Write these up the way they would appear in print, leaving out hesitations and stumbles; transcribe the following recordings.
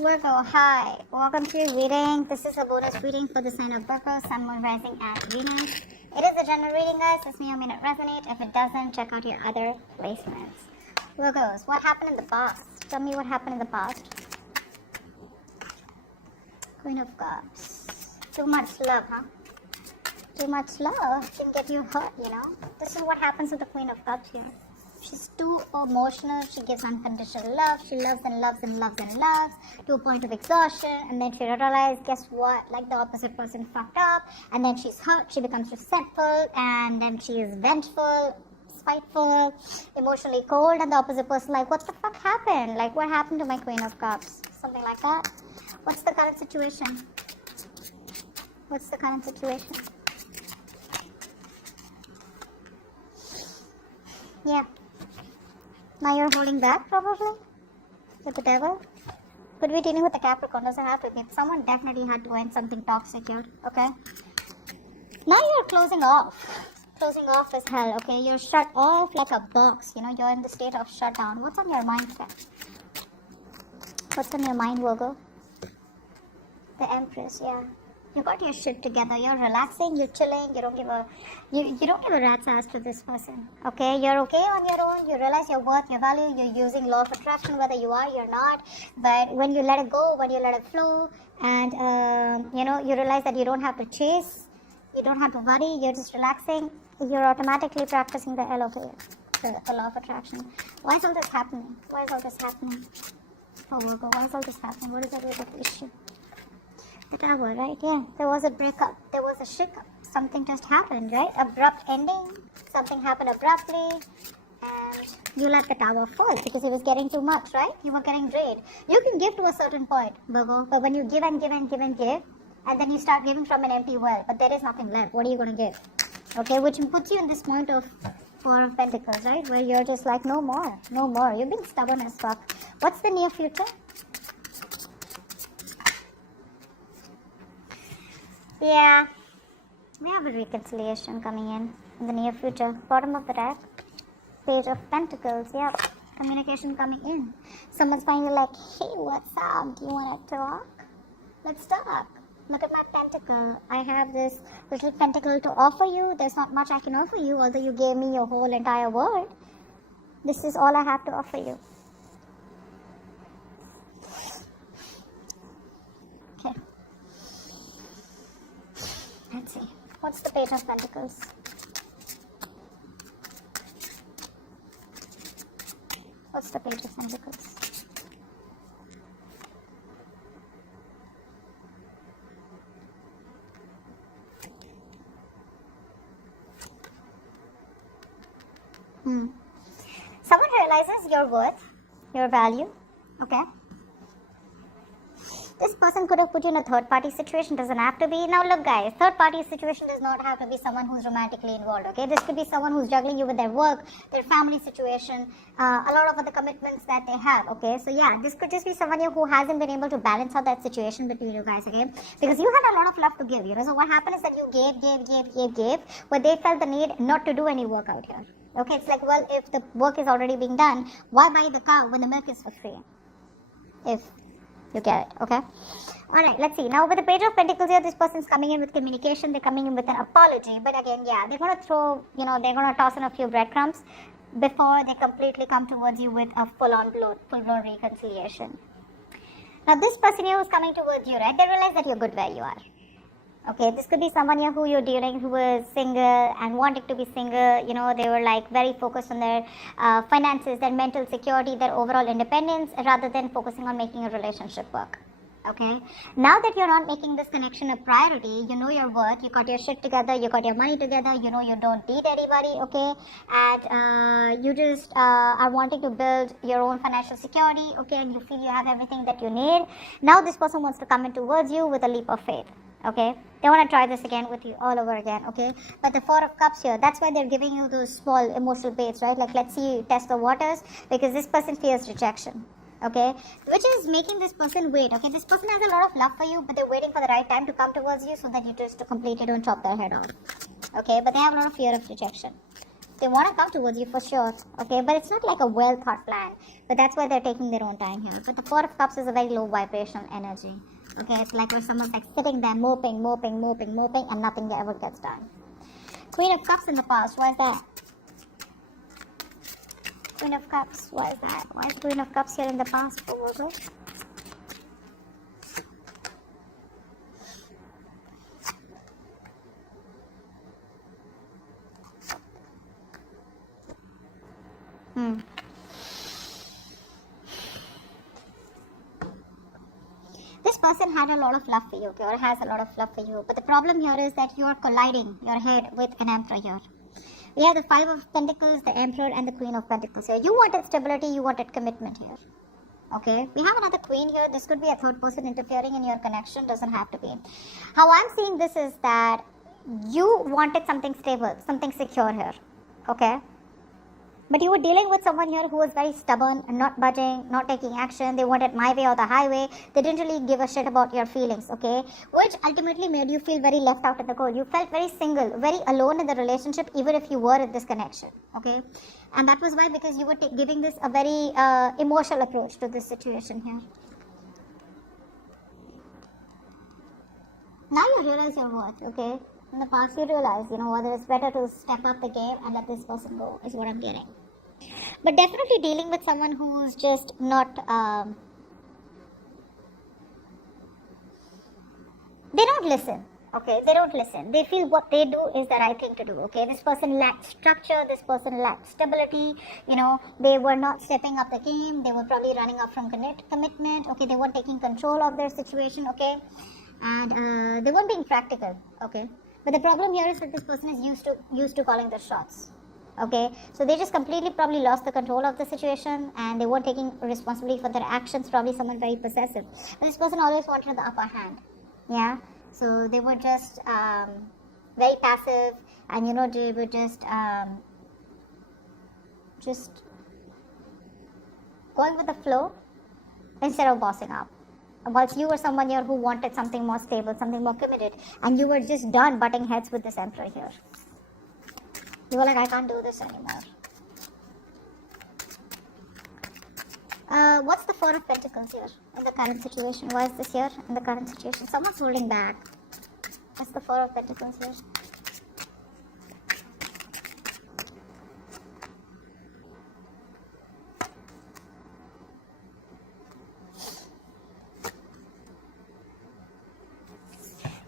Virgo, hi. Welcome to your reading. This is a bonus reading for the sign of Virgo, Sun, Moon, Rising, and Venus. It is a general reading, guys. This may or may not resonate. If it doesn't, check out your other placements. Virgos, what happened in the past? Tell me what happened in the past. Queen of Cups. Too much love, huh? Too much love can get you hurt, you know. This is what happens with the Queen of Cups here. She's too emotional. She gives unconditional love. She loves and loves and loves and loves to a point of exhaustion. And then she realizes, guess what? Like the opposite person fucked up. And then she's hurt. She becomes resentful. And then she is vengeful, spiteful, emotionally cold. And the opposite person like, what the fuck happened? Like, what happened to my Queen of Cups? Something like that. What's the current situation? What's the current situation? Yeah. Now you're holding back, probably? With the devil? Could be dealing with the Capricorn. Doesn't have to be. Someone definitely had to end something toxic here. Okay? Now you're closing off. Closing off as hell. Okay? You're shut off like a box. You know, you're in the state of shutdown. What's on your mind, then? What's on your mind, Virgo? The Empress, yeah. You got your shit together. You're relaxing. You're chilling. You don't give a rat's ass to this person. Okay, you're okay on your own. You realize your worth, your value. You're using law of attraction, whether you are, you're not. But when you let it go, when you let it flow, and you realize that you don't have to chase, you don't have to worry. You're just relaxing. You're automatically practicing the LOK, the law of attraction. Why is all this happening? Why is all this happening? Oh, Virgo, why is all this happening? What is the issue? The Tower, right? Yeah. There was a breakup. There was a shake-up. Something just happened, right? Abrupt ending. Something happened abruptly. And you let the Tower fall because it was getting too much, right? You were getting drained. You can give to a certain point, Virgo. But when you give and give and give and give, and then you start giving from an empty well, but there is nothing left. What are you going to give? Okay, which puts you in this point of Four of Pentacles, right? Where you're just like, no more. No more. You're being stubborn as fuck. What's the near future? Yeah, we have a reconciliation coming in the near future. Bottom of the deck, Page of Pentacles, yeah, communication coming in. Someone's finally like, hey, what's up? Do you want to talk? Let's talk. Look at my pentacle. I have this little pentacle to offer you. There's not much I can offer you, although you gave me your whole entire world. This is all I have to offer you. Okay. Let's see. What's the Page of Pentacles? What's the Page of Pentacles? Someone realizes your worth, your value. Okay. This person could have put you in a third-party situation. Doesn't have to be. Now look, guys, third-party situation does not have to be someone who's romantically involved, okay? This could be someone who's juggling you with their work, their family situation, a lot of other commitments that they have, okay? So yeah, this could just be someone who hasn't been able to balance out that situation between you guys, okay? Because you had a lot of love to give, you know? So what happened is that you gave, but they felt the need not to do any work out here. Okay, it's like, well, if the work is already being done, why buy the cow when the milk is for free? If you get it, okay? Alright, let's see. Now with the Page of Pentacles here, this person's coming in with communication. They're coming in with an apology. But again, yeah, they're going to throw, they're going to toss in a few breadcrumbs before they completely come towards you with a full-blown reconciliation. Now this person here who's coming towards you, right? They realize that you're good where you are. Okay, this could be someone here who you're dealing who is single and wanting to be single. You know, they were like very focused on their finances, their mental security, their overall independence, rather than focusing on making a relationship work. Okay, now that you're not making this connection a priority, you know your worth, you got your shit together, you got your money together, you know you don't need anybody, okay, and you just are wanting to build your own financial security, okay, and you feel you have everything that you need. Now this person wants to come in towards you with a leap of faith. Okay, they want to try this again with you all over again, okay? But the Four of Cups here, that's why they're giving you those small emotional baits, right? Like, let's see, test the waters, because this person fears rejection, okay? Which is making this person wait, okay? This person has a lot of love for you, but they're waiting for the right time to come towards you so that you just completely don't chop their head off, okay? But they have a lot of fear of rejection. They want to come towards you for sure, okay? But it's not like a well thought plan. But that's why they're taking their own time here. But the Four of Cups is a very low vibrational energy, okay? It's like where someone's like sitting there moping, and nothing ever gets done. Queen of Cups in the past, why is that? Queen of Cups, why is that? Why is Queen of Cups here in the past? What was it? This person had a lot of love for you, okay, or has a lot of love for you. But the problem here is that you are colliding your head with an Emperor here. We have the Five of Pentacles, the Emperor, and the Queen of Pentacles here. You wanted stability, you wanted commitment here. Okay, we have another Queen here. This could be a third person interfering in your connection, doesn't have to be. How I'm seeing this is that you wanted something stable, something secure here. Okay. But you were dealing with someone here who was very stubborn and not budging, not taking action. They wanted my way or the highway. They didn't really give a shit about your feelings, okay? Which ultimately made you feel very left out in the cold. You felt very single, very alone in the relationship, even if you were in this connection, okay? And that was why, because you were giving this a very emotional approach to this situation here. Now you realize your worth, okay? In the past you realize, whether it's better to step up the game and let this person go, is what I'm getting. But definitely dealing with someone who's just not, they don't listen, okay? They don't listen. They feel what they do is the right thing to do, okay? This person lacked structure, this person lacked stability, they were not stepping up the game, they were probably running up from commitment, okay? They weren't taking control of their situation, okay? And they weren't being practical, okay? But the problem here is that this person is used to calling the shots. Okay, so they just completely probably lost the control of the situation and they weren't taking responsibility for their actions, probably someone very possessive. But this person always wanted the upper hand, yeah? So they were just very passive and they were just going with the flow instead of bossing up. Whilst you were someone here who wanted something more stable, something more committed, and you were just done butting heads with this Emperor here. You were like, I can't do this anymore. What's the Four of Pentacles here in the current situation? Why is this here in the current situation? Someone's holding back. What's the Four of Pentacles here?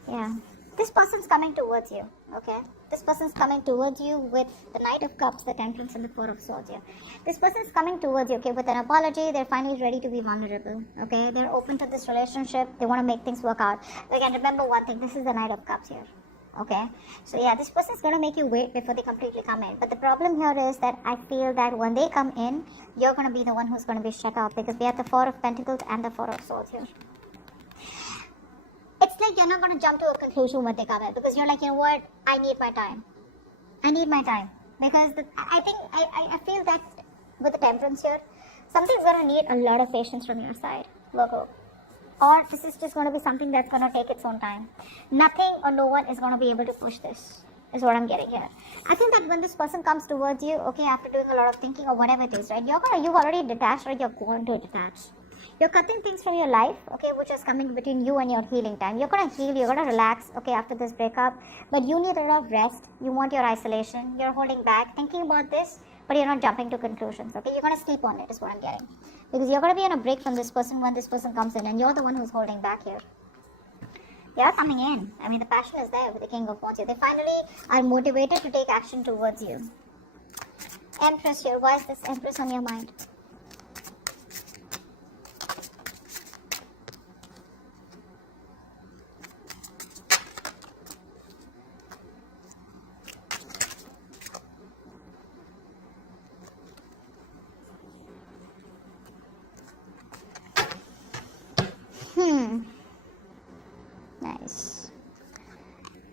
Yeah. This person's coming towards you, okay? This person's coming towards you with the Knight of Cups, the Temperance, and the Four of Swords here. This person's coming towards you, okay, with an apology. They're finally ready to be vulnerable, okay? They're open to this relationship. They want to make things work out. Again, remember one thing. This is the Knight of Cups here, okay? So, yeah, this person's going to make you wait before they completely come in. But the problem here is that I feel that when they come in, you're going to be the one who's going to be shut out because we have the Four of Pentacles and the Four of Swords here. It's like you're not going to jump to a conclusion when they come in because you're like, you know what, I need my time. I need my time. Because I feel that with the Temperance here, something's going to need a lot of patience from your side, Virgo. Or this is just going to be something that's going to take its own time. Nothing or no one is going to be able to push this, is what I'm getting here. I think that when this person comes towards you, okay, after doing a lot of thinking or whatever it is, right, you've already detached or you're going to detach. You're cutting things from your life, okay, which is coming between you and your healing time. You're going to heal, you're going to relax, okay, after this breakup. But you need a lot of rest. You want your isolation. You're holding back, thinking about this, but you're not jumping to conclusions, okay? You're going to sleep on it, is what I'm getting. Because you're going to be on a break from this person when this person comes in, and you're the one who's holding back here. You're coming in. I mean, the passion is there with the King of Wands here. They finally are motivated to take action towards you. Empress here. Why is this Empress on your mind? Nice.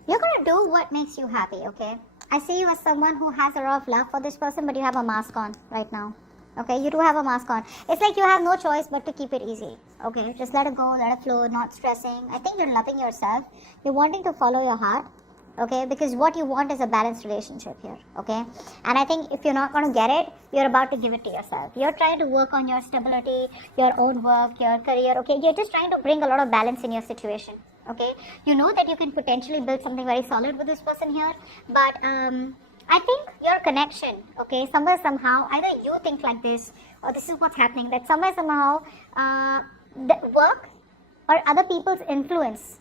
You're gonna do what makes you happy, okay? I see you as someone who has a lot of love for this person, but you have a mask on right now. Okay, you do have a mask on. It's like you have no choice but to keep it easy. Okay, just let it go, let it flow, not stressing. I think you're loving yourself. You're wanting to follow your heart. okay, because what you want is a balanced relationship here, okay. And I think if you're not going to get it, you're about to give it to yourself. You're trying to work on your stability, your own work, your career, okay. You're just trying to bring a lot of balance in your situation, okay. You know that you can potentially build something very solid with this person here, but I think your connection, okay, somewhere somehow either you think like this or this is what's happening, that somewhere somehow the work or other people's influence,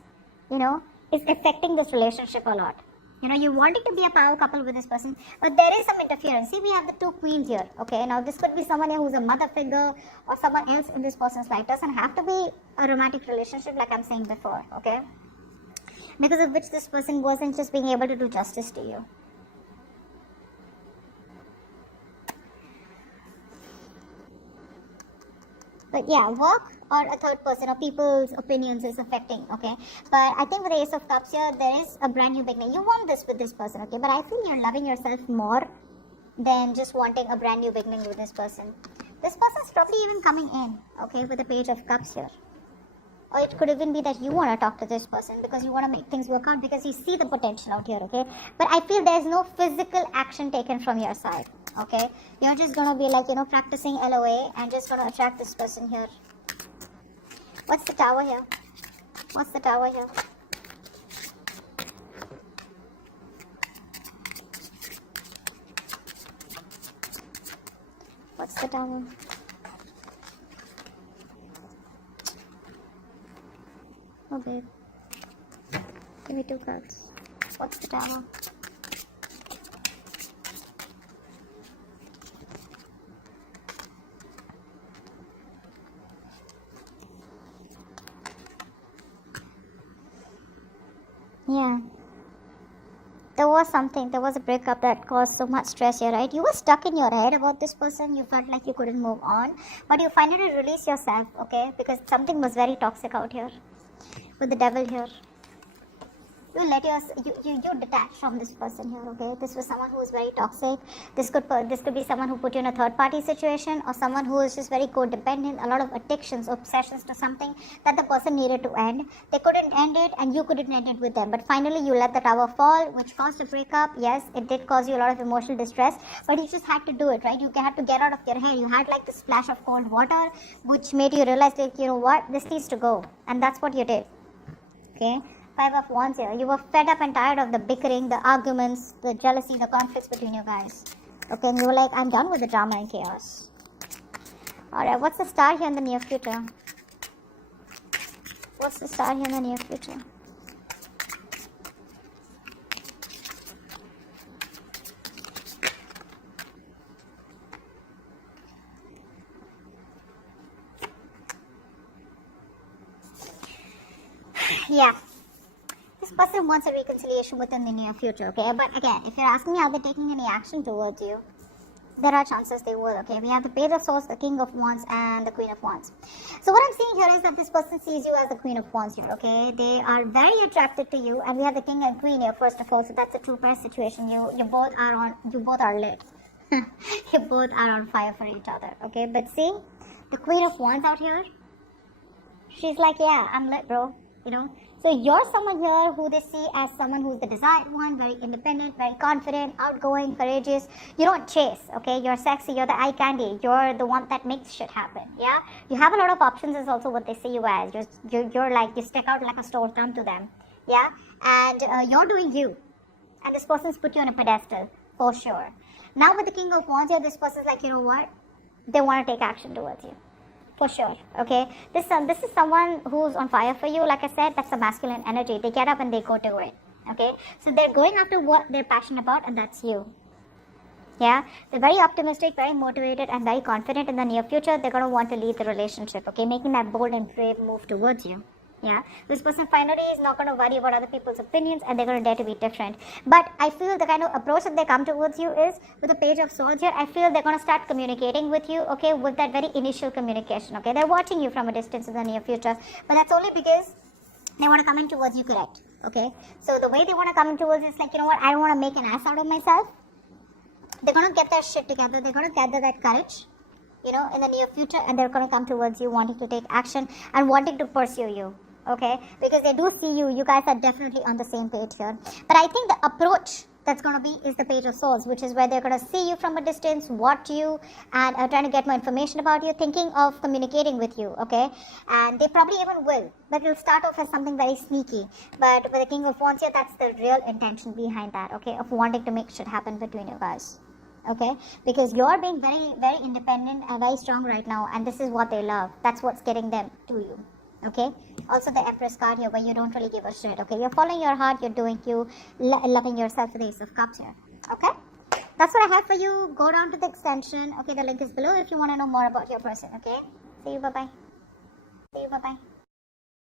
is affecting this relationship a lot. You wanted to be a power couple with this person, but there is some interference. See, we have the two queens here, okay. Now this could be someone here who's a mother figure or someone else in this person's life. Doesn't have to be a romantic relationship like I'm saying before, okay, because of which this person wasn't just being able to do justice to you. But yeah, work or a third person or people's opinions is affecting, okay. But I think with the Ace of Cups here, there is a brand new beginning. You want this with this person, okay. But I feel you're loving yourself more than just wanting a brand new beginning with this person. This person's probably even coming in, okay, with the Page of Cups here. Or it could even be that you want to talk to this person because you want to make things work out because you see the potential out here, okay. But I feel there's no physical action taken from your side, okay. You're just going to be like, practicing LOA and just going to attract this person here. What's the Tower here? What's the Tower here? What's the Tower? Oh, babe. Give me 2 cards. What's the Tower? Yeah. There was a breakup that caused so much stress here, right? You were stuck in your head about this person. You felt like you couldn't move on. But you finally released yourself, okay? Because something was very toxic out here. With the Devil here. You detach from this person here, okay? This was someone who was very toxic. This could be someone who put you in a third party situation, or someone who is just very codependent, a lot of addictions, obsessions to something that the person needed to end. They couldn't end it and you couldn't end it with them, but finally you let the Tower fall, which caused a breakup. Yes, it did cause you a lot of emotional distress, but you just had to do it, right? You had to get out of your head. You had like this splash of cold water which made you realize, like, you know what, this needs to go, and that's what you did, okay? 5 of Wands here. You were fed up and tired of the bickering, the arguments, the jealousy, the conflicts between you guys. Okay, and you were like, I'm done with the drama and chaos. Alright, what's the Star here in the near future? What's the Star here in the near future? Yeah. This person wants a reconciliation within the near future, okay? But again, if you're asking me, are they taking any action towards you? There are chances they will, okay? We have the Page of Swords, the King of Wands, and the Queen of Wands. So what I'm seeing here is that this person sees you as the Queen of Wands here, okay? They are very attracted to you, and we have the King and Queen here, first of all, so that's a two-pair situation. You both are lit. You both are on fire for each other, okay? But see, the Queen of Wands out here, she's like, yeah, I'm lit, bro, So you're someone here who they see as someone who's the desired one, very independent, very confident, outgoing, courageous. You don't chase, okay? You're sexy, you're the eye candy, you're the one that makes shit happen, yeah? You have a lot of options is also what they see you as. You're like, you stick out like a sore thumb to them, yeah? And you're doing you. And this person's put you on a pedestal, for sure. Now with the King of Wands here, this person's like, you know what? They want to take action towards you. For sure, okay? This is someone who's on fire for you. Like I said, that's a masculine energy. They get up and they go to it, okay? So they're going after what they're passionate about, and that's you. Yeah? They're very optimistic, very motivated, and very confident in the near future. They're going to want to lead the relationship, okay? Making that bold and brave move towards you. Yeah, this person finally is not going to worry about other people's opinions, and they're going to dare to be different. But I feel the kind of approach that they come towards you is with the Page of Swords here. I feel they're going to start communicating with you, okay, with that very initial communication, okay? They're watching you from a distance in the near future, but that's only because they want to come in towards you, correct? Okay, so the way they want to come in towards you is like, you know what, I don't want to make an ass out of myself. They're going to get their shit together. They're going to gather that courage, in the near future, and they're going to come towards you wanting to take action and wanting to pursue you. okay? Because they do see you. You guys are definitely on the same page here. But I think the approach that's going to be is the Page of Swords, which is where they're going to see you from a distance, watch you, and trying to get more information about you, thinking of communicating with you, okay? And they probably even will, but it'll start off as something very sneaky. But with the King of Wands here, that's the real intention behind that, okay? Of wanting to make shit happen between you guys, okay? Because you're being very, very independent and very strong right now, and this is what they love. That's what's getting them to you, okay? Also the Empress card here, where you don't really give a shit, okay? You're following your heart, you're doing you, loving yourself with the Ace of Cups here, okay? That's what I have for you. Go down to the extension, okay? The link is below if you want to know more about your person, okay? See you, bye-bye. See you, bye-bye.